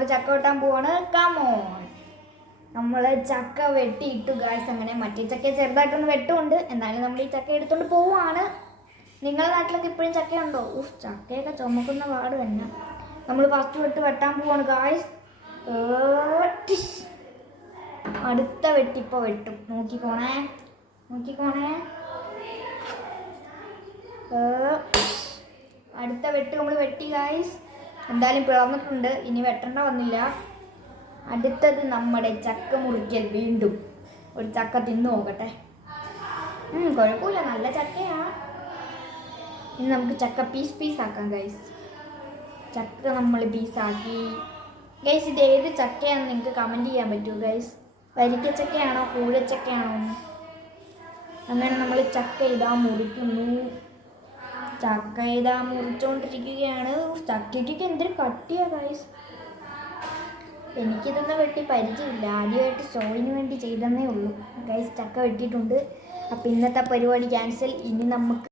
നമ്മൾ ചക്ക വെട്ടാൻ പോവാണ്. കമോൺ, നമ്മൾ ചക്ക വെട്ടിയിട്ടു ഗായ്സ്. അങ്ങനെ മറ്റേ ചക്ക ചെറുതായിട്ടൊന്ന് വെട്ടുമുണ്ട്, എന്നാലും നമ്മൾ ഈ ചക്ക എടുത്തുകൊണ്ട് പോവാണ്. നിങ്ങളുടെ നാട്ടിലൊക്കെ ഇപ്പോഴും ചക്കയുണ്ടോ? ചക്കയൊക്കെ ചുമക്കുന്ന പാട് തന്നെ. നമ്മൾ ഫസ്റ്റ് വെട്ടാൻ പോവാണ് ഗായ്സ്. അടുത്ത വെട്ടിപ്പോ വെട്ടും. നോക്കിക്കോണേ. അടുത്ത വെട്ട് നമ്മൾ വെട്ടി ഗായ്സ്. എന്തായാലും പിളർന്നിട്ടുണ്ട്, ഇനി വെട്ടേണ്ട വന്നില്ല. അടുത്തത് നമ്മുടെ ചക്ക മുറിക്കൽ. വീണ്ടും ഒരു ചക്ക തിന്നു നോക്കട്ടെ. കുഴപ്പമില്ല, നല്ല ചക്കയാണ്. ഇനി നമുക്ക് ചക്ക പീസ് ആക്കാം ഗൈസ്. ചക്ക നമ്മൾ പീസാക്കി ഗൈസ്. ഇത് ഏത് ചക്കയാണെന്ന് നിങ്ങൾക്ക് കമൻറ്റ് ചെയ്യാൻ പറ്റുമോ ഗൈസ്? വരിക്കച്ചക്കയാണോ കൂഴച്ചക്കയാണോ? അങ്ങനെ നമ്മൾ ചക്ക ഇതാ മുറിക്കുന്നു. ചക്ക ഇതാ മുറിച്ചുകൊണ്ടിരിക്കുകയാണ്. ചക്കയ്ക്കൊക്കെ എന്തൊരു കട്ടിയാ ഗൈസ്. എനിക്കിതൊന്നും വെട്ടി പരിചയമില്ല, ആദ്യമായിട്ട് ഷോയിന് വേണ്ടി ചെയ്തതേ ഉള്ളൂ ഗൈസ്. ചക്ക വെട്ടിയിട്ടുണ്ട്. അപ്പോൾ ഇന്നത്തെ പരിപാടി ക്യാൻസൽ. ഇനി നമുക്ക്